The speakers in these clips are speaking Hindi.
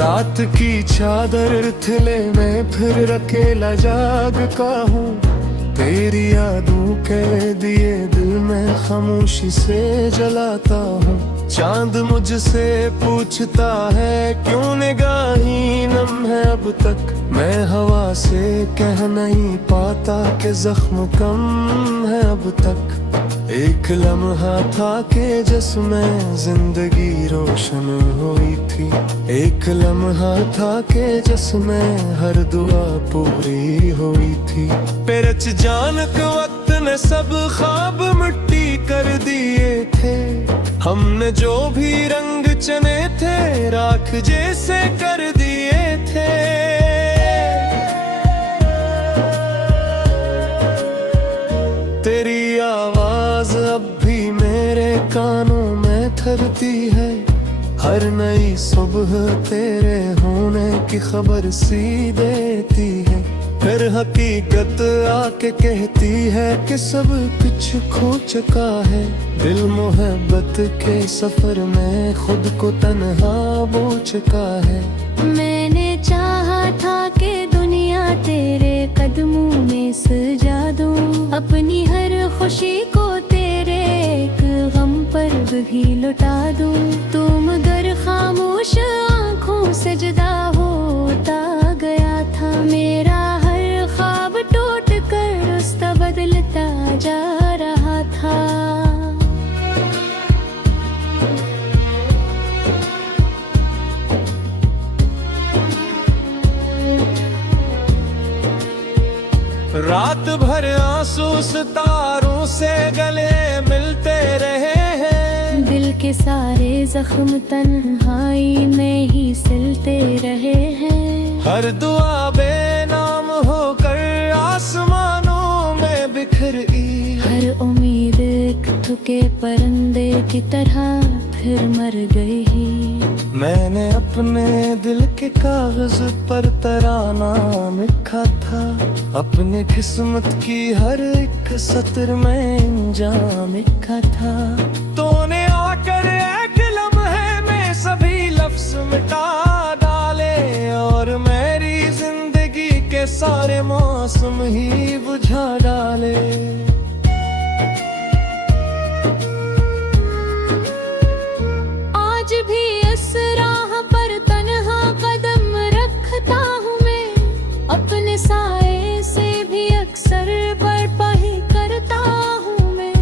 रात की चादर थिले में फिर अकेला जाग का हूँ। तेरी यादों के दिए दिल में खामोशी से जलाता हूँ। चांद मुझसे पूछता है क्यों निगाही नम है अब तक। मैं हवा से कह नहीं पाता कि जख्म कम है अब तक। एक लम्हा था कि जिसमें जिंदगी रोशन हुई थी। एक लम्हा था कि जिसमें हर दुआ पूरी हुई थी। पेरच जानक वक्त ने सब ख्वाब मिट्टी कर दिए थे। हमने जो भी रंग चने थे राख जैसे कर दिए थे। तेरी आवाज अब भी मेरे कानों में थरती है। हर नई सुबह तेरे होने की खबर सी देती है। फिर हकीकत आके कहती है कि सब कुछ खो चुका है। दिल मोहब्बत के सफर में खुद को तन्हा बो चुका है। मैंने चाहा था कि दुनिया तेरे कदमों में सजा दूं। अपनी हर खुशी को तेरे एक गम पर भी लुटा दूं। तू मगर खामोश आँखों से जुदा होता गया था। मेरा हर ख्वाब टूट कर रास्ता बदलता जा रहा था। रात भर आंसू सितारों से गले मिलते रहे हैं। दिल के सारे जख्म तन्हाई में ही सिलते रहे हैं। हर दुआ बेनाम होकर आसमानों में बिखरी। हर उम्मीद एक थके परिंदे की तरह फिर मर गई। मैंने अपने दिल के कागज पर तराना लिखा था। अपने किस्मत की हर एक सत्र में इंजाम लिखा था। तूने आकर एक लम्हे में सभी लफ्ज मिटा डाले। और मेरी जिंदगी के सारे मौसम ही बुझा डाले। आज भी इस राह पर तन्हा कदम रखता हूँ मैं। अपने साए से भी अक्सर बर्पा ही करता हूँ मैं।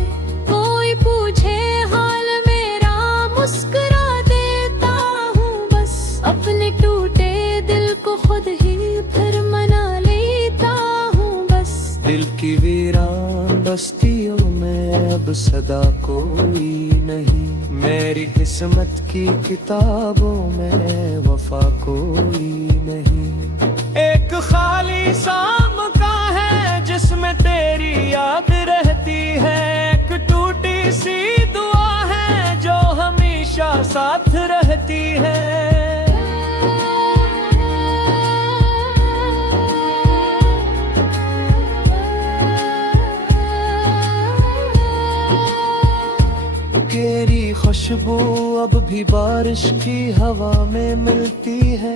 कोई पूछे हाल मेरा मुस्कुरा देता हूँ बस। अपने टूटे दिल को खुद ही फिर मना लेता हूँ बस। दिल की वीरान बस्तियों में अब सदा कोई नहीं। मेरी किस्मत की किताबों में वफा कोई नहीं। एक खाली सा मकान है जिसमें तेरी याद रहती है। एक टूटी सी दुआ है जो हमेशा साथ रहती है। तेरी खुशबू अब भी बारिश की हवा में मिलती है।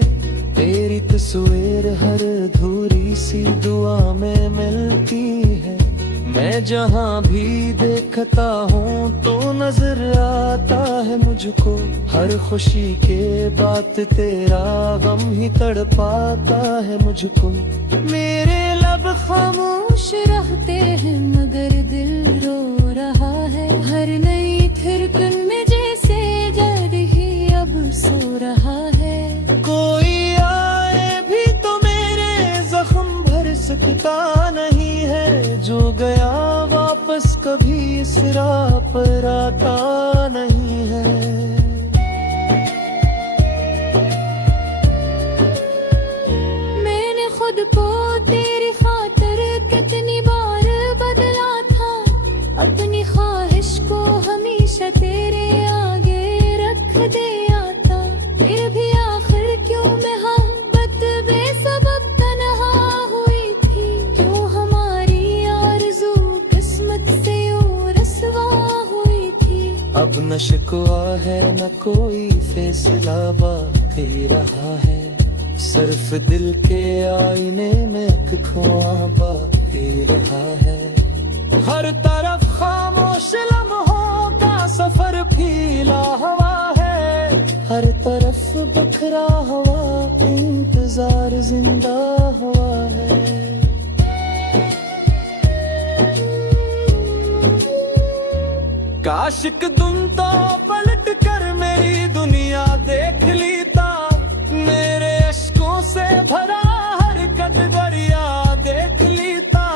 तेरी तस्वीर हर अधूरी सी दुआ में मिलती है। मैं जहाँ भी देखता हूँ तो नजर आता है मुझको। हर खुशी के बाद तेरा गम ही तड़पाता है मुझको। मेरे लब खामोश रहते हैं मगर दिल रो रहा है। हर नई धड़कन में जैसे दर्द ही अब सो रहा है। कोई आए भी तो मेरे जख्म भर सकता नहीं है। जो गया वापस कभी इस राह पर आता नहीं है। मैंने खुद को तेरी खातिर कितनी बार बदला था। अपनी ख्वाहिश को हमेशा तेरे आगे रख दिया था। फिर भी आखिर क्यों मोहब्बत बेसबब तन्हा हुई थी। क्यों हमारी आरज़ू किस्मत से यूं रस्वा हुई थी। अब न शिकवा है न कोई फैसला। पी रहा है। सिर्फ दिल के आईने में एक ख्वाब पी रहा है। हर तरफ खामोश लम्हों का सफर फीला हुआ है। हर तरफ बिखरा हुआ इंतजार जिंदा हुआ है। काशिक तुम तो पलट कर मेरी दुनिया देख लीता। मेरे अश्कों से भरा हर कद दरिया देख लीता।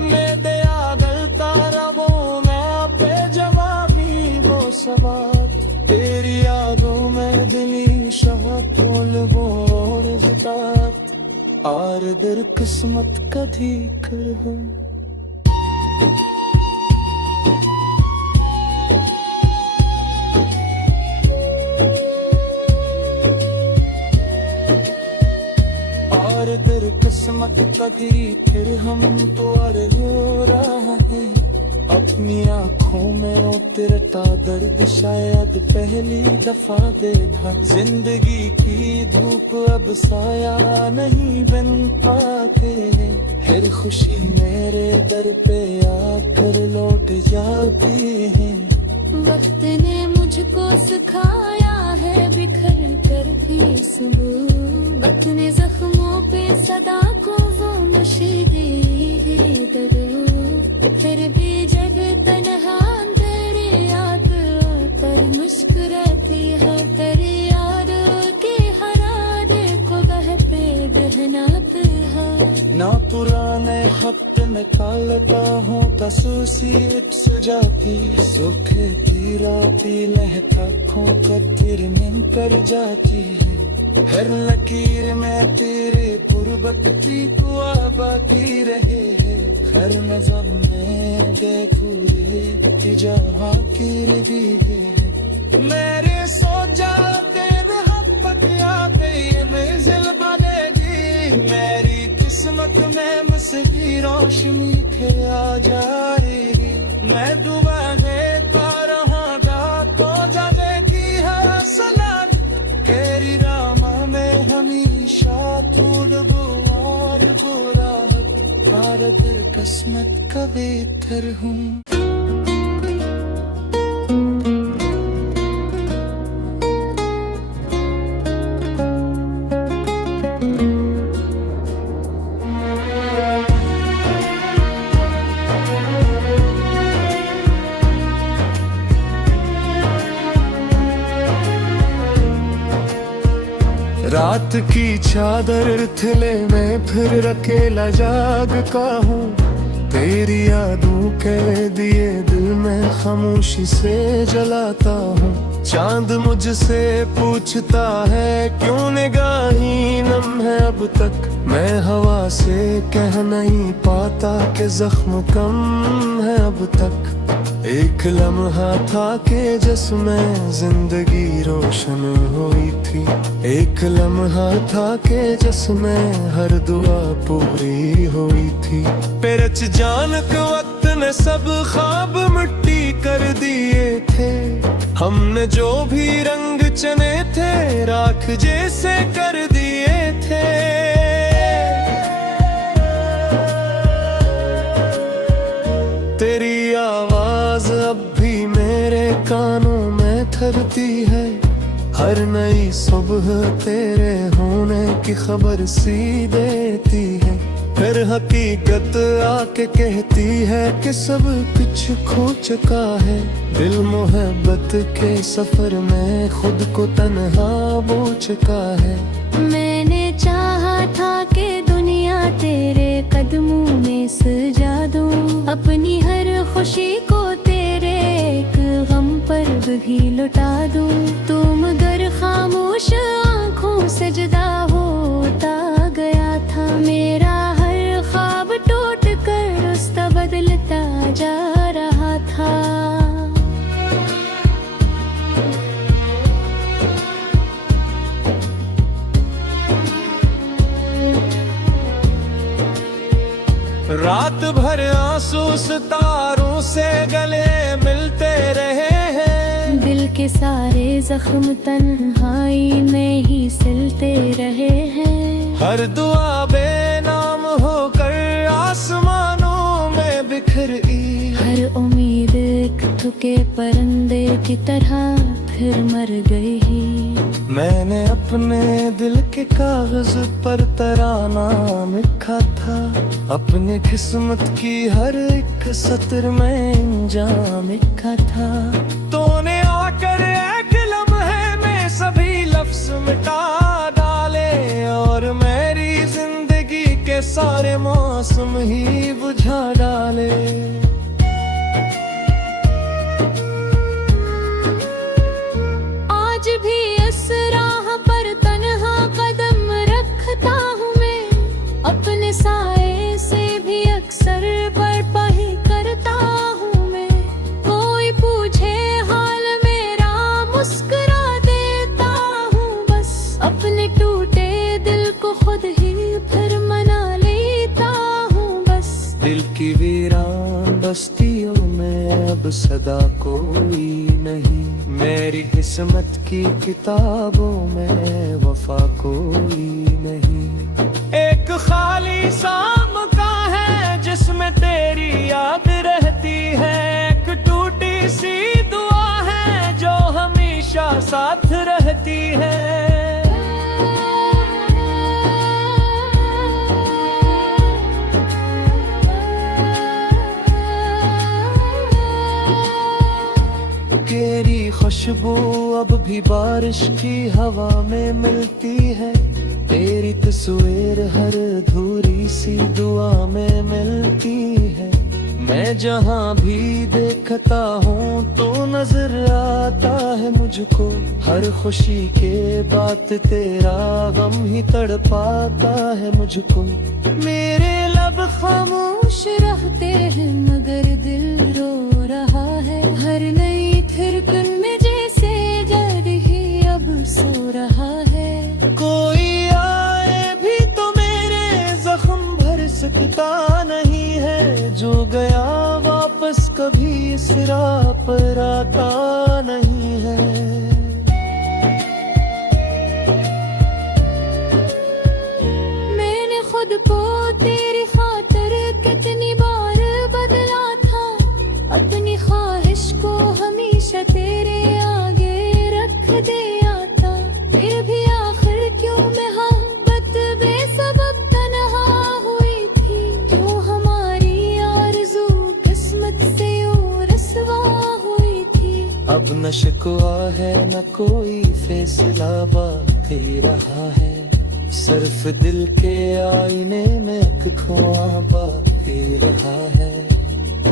मैं दया गलता रवो मैं पे जमा भी वो सवार। तेरी यादों में दिली शाह तोल वो और ज़ितात। आर दर किस्मत कधी कर हूँ। दर किस्मत कभी फिर हम तो हो रहा है। अपनी आँखों में उतरता दर्द शायद पहली दफा देखा। जिंदगी की धूप अब साया नहीं बन पाते। हर खुशी मेरे दर पे आकर लौट जाती है। वक्त ने मुझको सिखाया है बिखर कर भी सुबह। वक्त ने जख्मों पे सदा को वो नशे दी दरो। फिर भी जग तन्हा तेरे याद पर मुस्कुराती है। तेरे याद के हराद को वह पे बहनात है। ना पुराने खत में निकालता हूँ तसूसी सुजाती। सूखे तीरा पी लहका खोकर तेरे में कर जाती है। हर लकीर में तेरे गुर्बत की हुआ बाकी रहे है। हर नज़म में देखूं रे जहाँ की भी है। मेरे सो जाते मोहब्बत यादें ये मंजिल बनेगी। मेरी किस्मत में मुझसे रोशनी खे आ जाएगी। मैं दुआ देता रहूँगा तो जाने की है सलाह। तेरी रामा में हमेशा तूड़ बुआर बुराहत। भारत किस्मत का बेहतर हूँ। रात की चादर थिले में फिर अकेला जाग का हूँ। तेरी यादों के दिए दिल में खामोशी से जलाता हूँ। चांद मुझसे पूछता है क्यों निगाही नम है अब तक। मैं हवा से कह नहीं पाता कि जख्म कम है अब तक। एक लम्हा था कि जिसमें जिंदगी रोशन हुई थी। एक लम्हा था कि जिसमें हर दुआ पूरी हुई थी। पेरच जान के वक्त ने सब ख्वाब मिट्टी कर दिए थे। हमने जो भी रंग चने थे राख जैसे कर दिए थे। तेरी आवाज अब भी मेरे कानों में थरती है। हर नई सुबह तेरे होने की खबर सी देती है। फिर हकीकत आके कहती है कि सब कुछ खो चुका है। दिल मोहब्बत के सफर में खुद को तन्हा बो चुका है। मैंने चाहा था कि दुनिया तेरे कदमों में सजा दूं। अपनी हर खुशी को तेरे एक गम पर भी लुटा दूं। तू मगर खामोश आँखों सजदा होता गया था। मेरा हर ख्वाब टूट कर रास्ता बदलता जा रहा था। रात भर आंसू सितारों से गले मिलते रहे हैं। दिल के सारे जख्म तन्हाई में ही सिलते रहे हैं। हर दुआ बेनाम होकर आसमानों में बिखरी, हर उम्मीद एक थके परिंदे की तरह फिर मर गई। मैंने अपने दिल के कागज पर तराना लिखा था, अपने किस्मत की हर एक सत्र में इंजाम लिखा था। तूने आकर एक लम्हे में सभी लफ्ज मिटा डाले और मेरी जिंदगी के सारे मौसम ही बुझा डाले। आज भी इस राह पर तन्हा कदम रखता हूँ मैं, अपने साए से भी अक्सर बर्पा ही करता हूँ मैं। कोई पूछे हाल मेरा मुस्कुरा देता हूँ बस, अपने टूटे दिल को खुद ही फिर मना लेता हूँ बस। दिल की वीरान बस्तियों में अब सदा कोई नहीं, मेरी किस्मत की किताबों में वफा कोई नहीं। एक खाली सा मकान है जिसमें तेरी याद रहती है, एक टूटी सी दुआ है जो हमेशा साथ रहती है। तेरी खुशबू अब भी बारिश की हवा में मिलती है, तेरी तस्वीर हर अधूरी सी दुआ में मिलती है। मैं जहाँ भी देखता हूँ तो नजर आता है मुझको, हर खुशी के बाद तेरा गम ही तड़पाता है मुझको। मेरे लब खामोश रहते हैं मगर दिल रो रहा है, हर नई धड़कन में जैसे डर ही अब सो रहा है। कोई आए भी तो मेरे जख्म भर सकता नहीं है, जो गया वापस कभी इस राह पर आता नहीं है। मैंने खुद को तेरी खातिर कितनी बार बदला था, अपनी ख्वाहिश को हमेशा तेरे आगे रख दिया था। फिर भी आखिर क्यों मोहब्बत बेसबब तन्हा हुई थी, क्यों हमारी आरज़ू किस्मत से यूं रस्वा हुई थी। अब न शिकवा है न कोई फैसला बाकी रहा है, सिर्फ दिल के आईने में एक ख्वाब बाकी रहा है।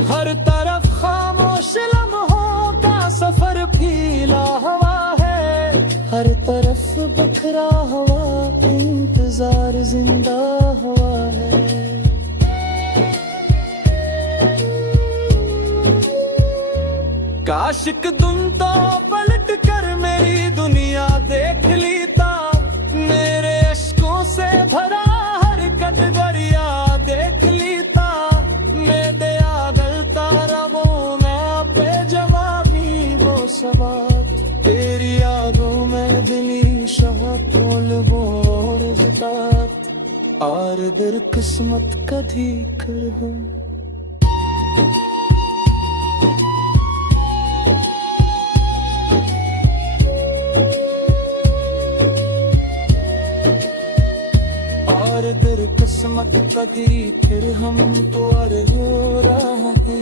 हर तरफ खामोश लम्हों का सफर फीला हुआ है, हर तरफ बखरा हुआ इंतजार जिंदा हुआ है। काशिक तुम तो पलट कर मेरी दुनिया देख लेता, मेरे अश्कों से भरा हर कद दरिया देख लेता। मैं दया गलता रवो मैं पे जवाबी वो सवाल, तेरी यादों में दिली शहात बोल जतात आर दर किस्मत कधी कर हो। दर किस्मत कभी फिर हम तो हो रहा है,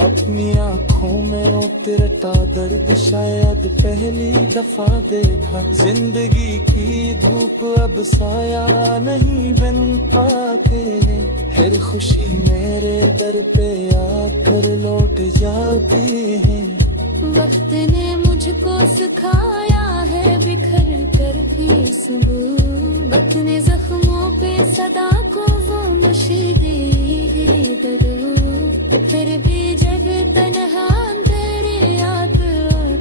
अपनी आँखों में उतरता दर्द शायद पहली दफा देखा। जिंदगी की धूप अब साया नहीं बन पाके, फिर खुशी मेरे दर पे आकर लौट जाती है। वक्त ने मुझको सिखाया है बिखर कर भी सबूत, वक्त ने जख्मों पे सदा को वो मुशीदी दरूद। फिर भी जग तन्हा तेरी याद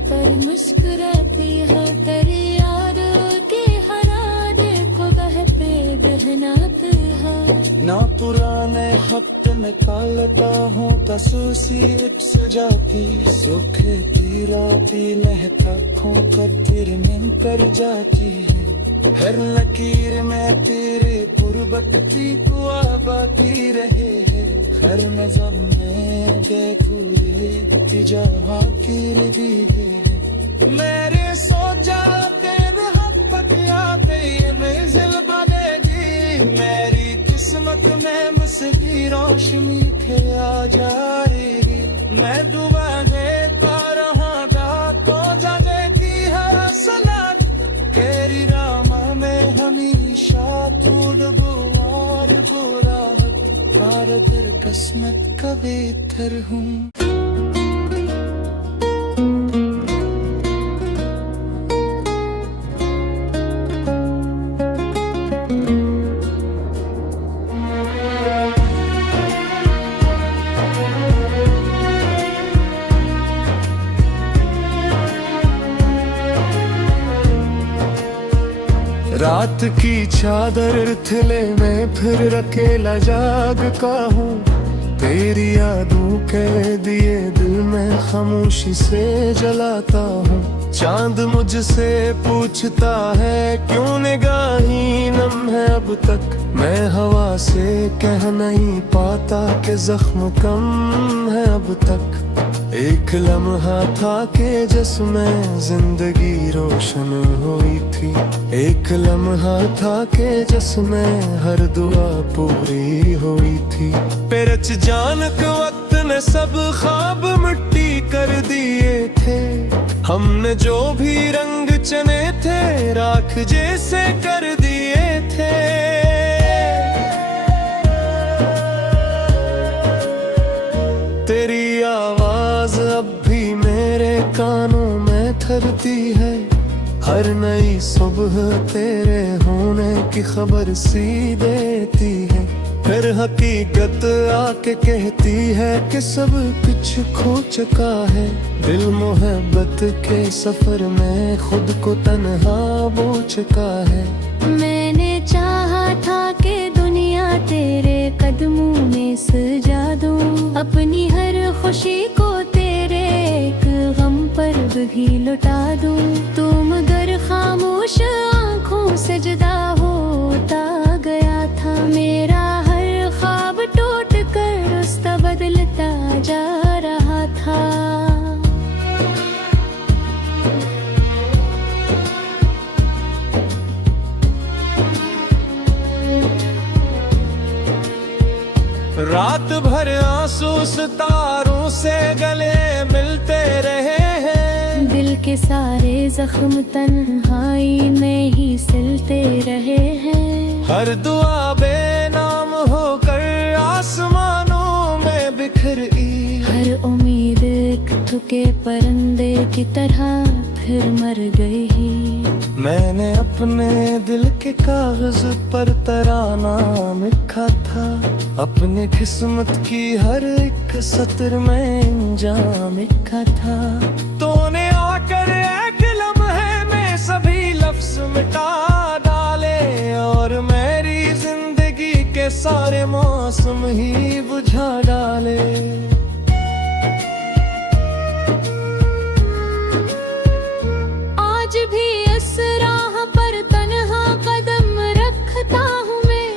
पर मुस्कुराती है, तेरी याद के हरारे को बह पे बहनाते हैं। ना पुराने खत निकालता हूँ आंसू सी उठ जाती सूखे तीरा पी लहका खोकर तिरने कर जाती है हर लकीर में तेरे गुर्बत की दुआ बाकी रहे है हर नज़म में बेतूरे जहाँ की दी है मेरे सो जाते मोहब्बत यादें ये मंजिल बनेगी मेरी किस्मत में मसली रोशनी के आ जाएगी मैं दुआ देता रहा गा तो जाती है सलाद तेरी रामा में हमेशा तूल बुआर बुरा कार कर किस्मत का बेहतर हूँ रात की चादर थिले में फिर अकेला जाग का हूँ तेरी यादों के दिए दिल में खामोशी से जलाता हूँ चांद मुझसे पूछता है क्यों निगाही नम है अब तक मैं हवा से कह नहीं पाता कि जख्म कम है अब तक एक लम्हा था कि जिसमें जिंदगी रोशन हुई थी एक लम्हा था कि जिसमें हर दुआ पूरी हुई थी पेरच जान के वक्त ने सब ख्वाब मिट्टी कर दिए थे हमने जो भी रंग चने थे राख जैसे कर दिए थे तेरी आवाज अब भी मेरे कानों में थरती है हर नई सुबह तेरे होने की खबर सी देती है फिर हकीकत आके कहती है कि सब कुछ खो चुका है दिल मोहब्बत के सफर में खुद को तन्हा बो चुका है मैंने चाहा था कि दुनिया तेरे कदमों में सजा दूं अपनी हर खुशी को तेरे एक गम पर भी लुटा दूं तू मगर खामोश आँखों सजदा होता गया था मेरा हर ख्वाब टूट कर रास्ता बदलता जा रहा था रात भर आंसू सितारों से गले मिलते रहे हैं दिल के सारे जख्म तन्हाई में ही सिलते रहे हैं हर दुआ बेनाम होकर आसमानों में बिखरी हर उम्मीद एक थके परिंदे की तरह फिर मर गई मैंने अपने दिल के कागज पर तराना लिखा था अपने किस्मत की हर एक सतर में इंजाम लिखा था तूने आकर एक लम्हे में सभी लफ्ज मिटा डाले और मेरी जिंदगी के सारे मौसम ही बुझा डाले आज भी इस राह पर तन्हा कदम रखता हूँ मैं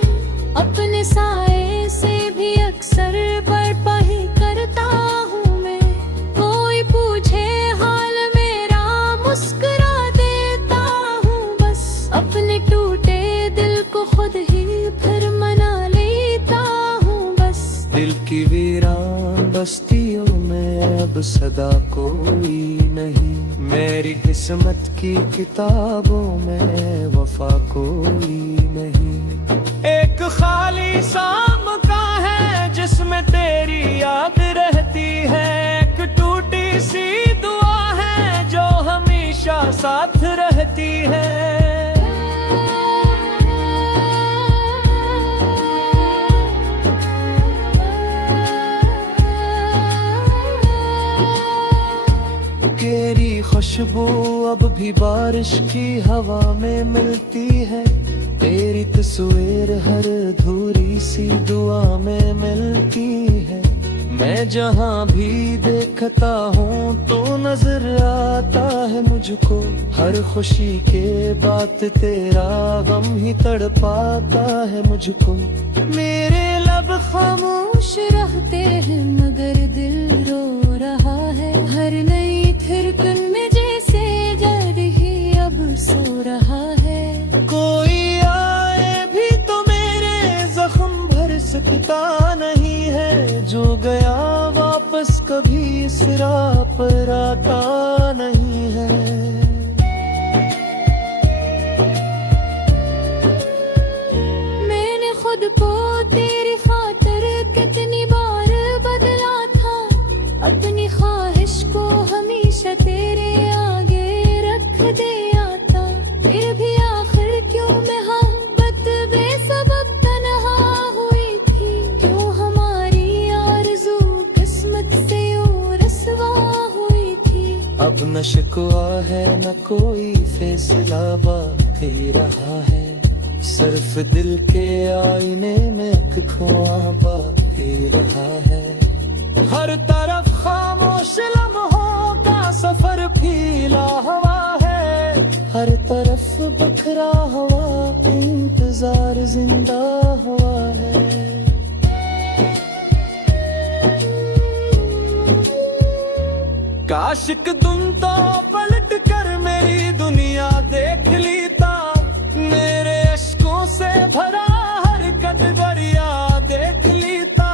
अपने साए से भी अक्सर बर्पा ही करता हूँ मैं कोई पूछे हाल मेरा मुस्कुरा देता हूँ बस अपने टूटे दिल को खुद ही फिर मना लेता हूँ बस दिल की वीरान बस्तियों में अब सदा कोई नहीं मेरी किस्मत की किताबों में वफा कोई नहीं एक खाली सा मकान है जिसमें तेरी याद रहती है एक टूटी सी दुआ है जो हमेशा साथ रहती है तेरी खुशबू अब भी बारिश की हवा में मिलती है तेरी तस्वीर हर अधूरी सी दुआ में मिलती है मैं जहाँ भी देखता हूँ तो नजर आता है मुझको हर खुशी के बात तेरा गम ही तड़पाता है मुझको। मेरे लब खामोश रहते हैं मगर दिल रो रहा है। हर नई थिरकन में जैसे दर्द ही अब सो रहा है। कोई आए भी तो मेरे जख्म भर सकता नहीं है। जो गया वापस कभी इस राह पर आता नहीं है। मैंने खुद को तेरी खातिर कितनी बार बदला था। अपनी ख्वाहिश को हमेशा तेरे आगे रख दिया था। फिर भी आखिर क्यों मोहब्बत बेसबब तन्हा हुई थी। क्यों हमारी आरज़ू किस्मत से यूं रस्वा हुई थी। अब न शिकवा है न कोई फैसला बाकी रहा है। सिर्फ दिल के आईने में एक खोआ बाकी रहा है। हर तरफ खामोश लम्हों का सफर फीला हुआ है। हर तरफ बखरा हुआ इंतजार जिंदा हुआ है। काशिक तुम तो पलट कर मेरी दुनिया देख लेता। मेरे अश्कों से भरा हरकत दरिया देख लेता।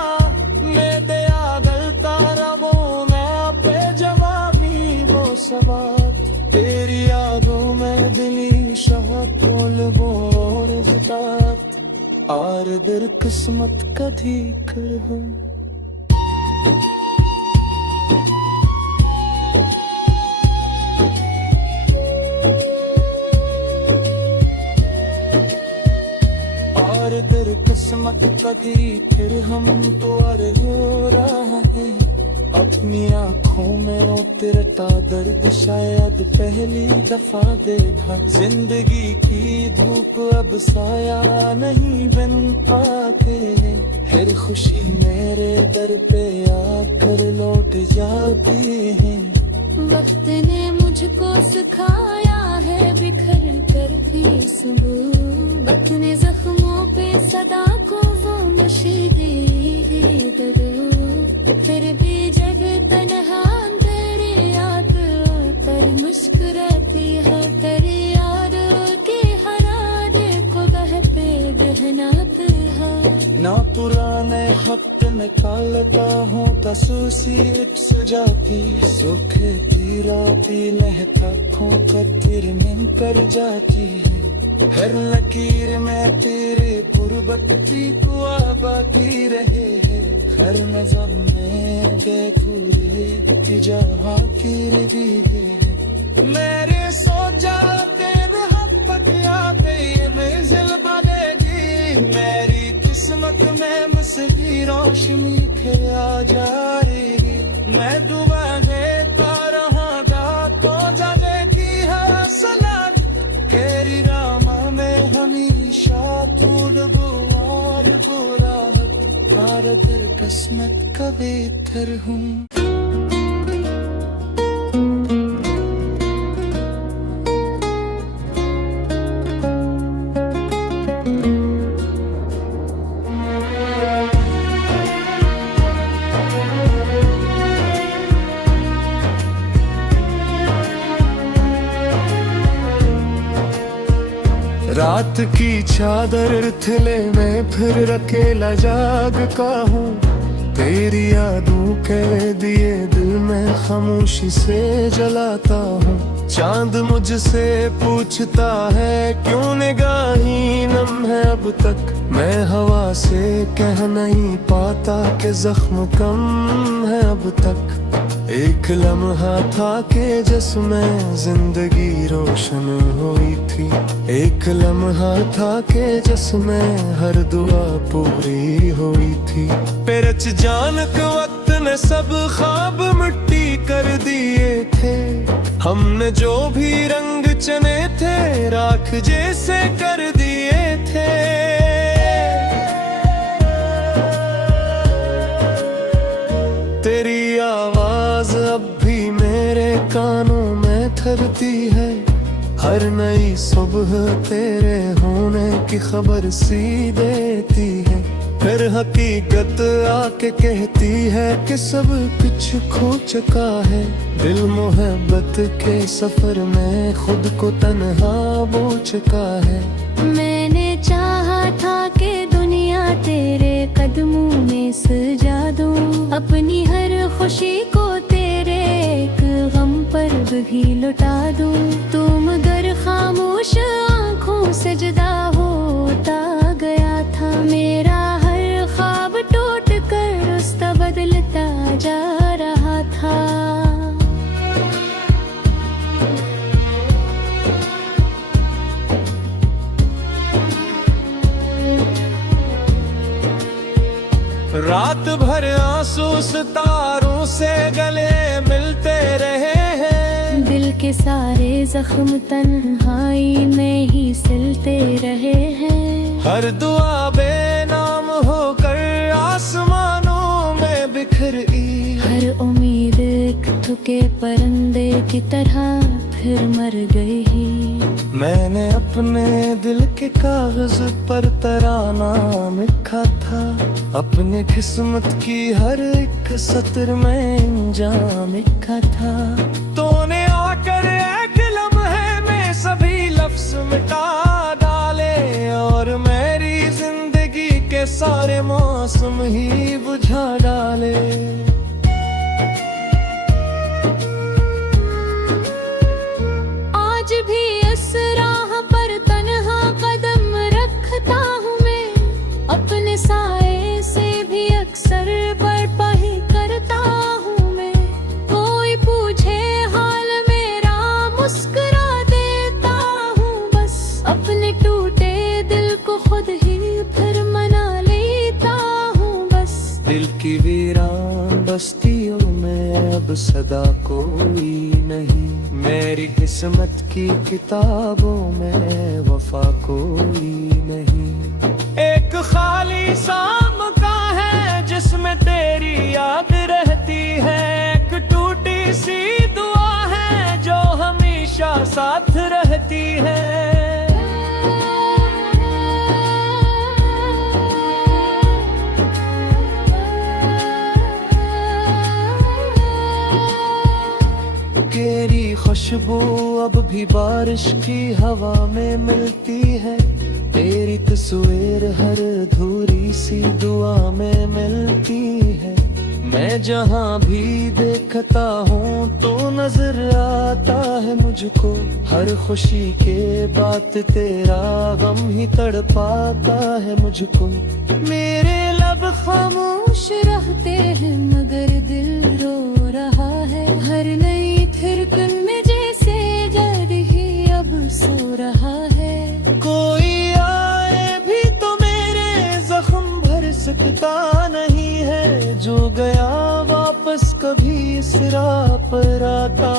मैं दया गलता रबो मैं पे जवाबी वो सवाल। तेरी यादों में दिली शाह तोल बोर ज़ितात। आर दर किस्मत कधी कर हूँ। दर किस्मत कदी फिर हम तो अरे हो रहा है। अपनी आँखों में उतरता दर्द शायद पहली दफा देखा। जिंदगी की धूप अब साया नहीं बन पाके। हर खुशी मेरे दर पे आकर लौट जाती है। वक्त ने मुझको सिखाया है बिखर कर भी संभू। वक्त ने जख्मों पे सदा को वो मशीदी दरो। फिर भी जब तन्हा तेरी याद पर मुस्कुराती है। तेरी याद के हरारे को बहते बहनाते है। ना पुराने खत निकालता हूँ तसूसी सुजाती। सूखे तीरा पी लहका खोकर तिर में कर जाती है। हर लकीर में तेरे गुर्बत की दुआ बाकी रहे है। हर नज़म में बेखुरे जहाँ की रही है। मेरे सो जाते मोहब्बत यादें ये मंजिल बनेगी। मेरी किस्मत में मसली रोशनी खिला जाएगी। मैं दुआ देता रहूँगा तो जाने की हसनत। तेरी रामा में हमेशा तू नबूवार बुराहत। तारकर किस्मत का बेहतर हूँ। रात की चादर थिले में फिर अकेला जागता हूँ। तेरी यादों के दिए दिल में खामोशी से जलाता हूँ। चांद मुझसे पूछता है क्यों निगाही नम है अब तक। मैं हवा से कह नहीं पाता कि जख्म कम है अब तक। एक लम्हा था कि जिसमें जिंदगी रोशन हुई थी। एक लम्हा था कि जिसमें हर दुआ पूरी हुई थी। पेरच जानक वक्त ने सब ख्वाब मिट्टी कर दिए थे। हमने जो भी रंग चने थे राख जैसे कर दिए थे। आवाज अब भी मेरे कानों में थरती है, हर नई सुबह तेरे होने की खबर सी देती है। फिर हकीकत आके कहती है कि सब कुछ खो चुका है। दिल मोहब्बत के सफर में खुद को तन्हा बो चुका है। मैंने चाहा था कि दुनिया तेरे कदमों में सजा दूं, अपनी हर खुशी को तेरे एक गम पर भी लुटा दूं। तू मगर खामोश आंखों से जुदा होता गया था। मेरा हर ख्वाब टूट कर रास्ता बदलता जा रहा था। रात भर आंसू सितारों से गले मिलते रहे हैं। दिल के सारे जख्म तन्हाई में ही सिलते रहे हैं। हर दुआ बेनाम होकर आसमानों में बिखरी। हर उम्मीद एक थके परिंदे की तरह फिर मर गई। मैंने अपने दिल के कागज पर तराना लिखा था, अपने किस्मत की हर एक सत्र में इंजाम लिखा था। तूने आकर एक लम्हे में सभी लफ्ज मिटा डाले और मेरी जिंदगी के सारे मौसम ही बुझा डाले। आज भी इस राह पर तन्हा कदम रखता हूँ मैं, अपने साए से भी अक्सर बर्पा ही करता हूँ मैं। कोई पूछे हाल मेरा मुस्कुरा देता हूँ बस, अपने टूटे दिल को खुद ही फिर मना लेता हूँ बस। दिल की वीरान बस्तियों में अब सदा कोई नहीं, मेरी किस्मत की किताबों में वफा कोई नहीं। एक खाली सा मकान है जिसमें तेरी याद रहती है। एक टूटी सी दुआ है जो हमेशा साथ रहती है। तेरी खुशबू अब भी बारिश की हवा में मिलती है। तेरी तस्वीर हर अधूरी सी दुआ में मिलती है। मैं जहाँ भी देखता हूँ तो नजर आता है मुझको, हर खुशी के बाद तेरा गम ही तड़पाता है मुझको। मेरे लब खामोश रहते हैं मगर दिल रो रहा है। हर नई थिरकन में जैसे दर्द ही अब सो रहा है। कोई आए भी तो मेरे जख्म भर सकता नहीं है। जो गया वापस कभी इस राह पर आता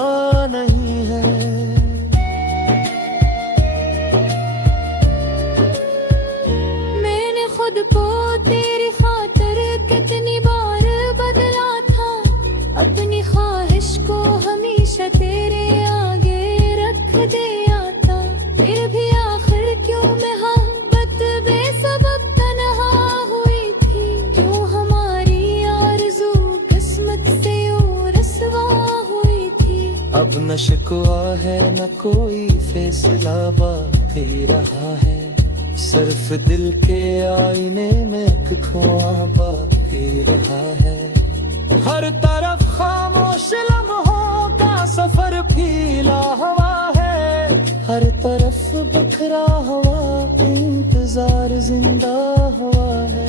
नहीं है। मैंने खुद को तेरी खातिर कितनी बार बदला था, अपनी ख्वाहिश को हमेशा तेरे आगे रख दिया था। फिर भी आखिर क्यों मोहब्बत बेसबब तन्हा हुई थी। क्यों हमारी आरज़ू किस्मत से यूं रस्वा हुई थी। अब न शिकवा है न कोई फैसला बाकी रहा है। सिर्फ दिल के आईने में एक धुआं बाकी रहा है। हर तरफ खामोश लम्हों का सफर फीला हुआ है। हर तरफ बिखरा हुआ इंतजार जिंदा हुआ है।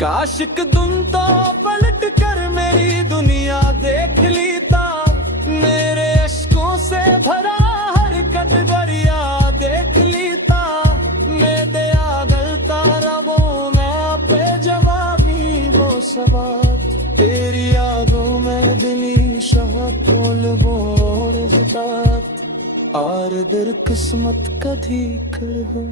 काश तुम तो पलट कर मेरी दुनिया देख लेता। मेरे अश्कों से भरा हर कद दरिया देख लेता। मैं दया गलता रबों में पे जवाबी वो सवाल। तेरी यादों में दिली शाह फूल बोर जितात। आर दर किस्मत कधी कर हूँ।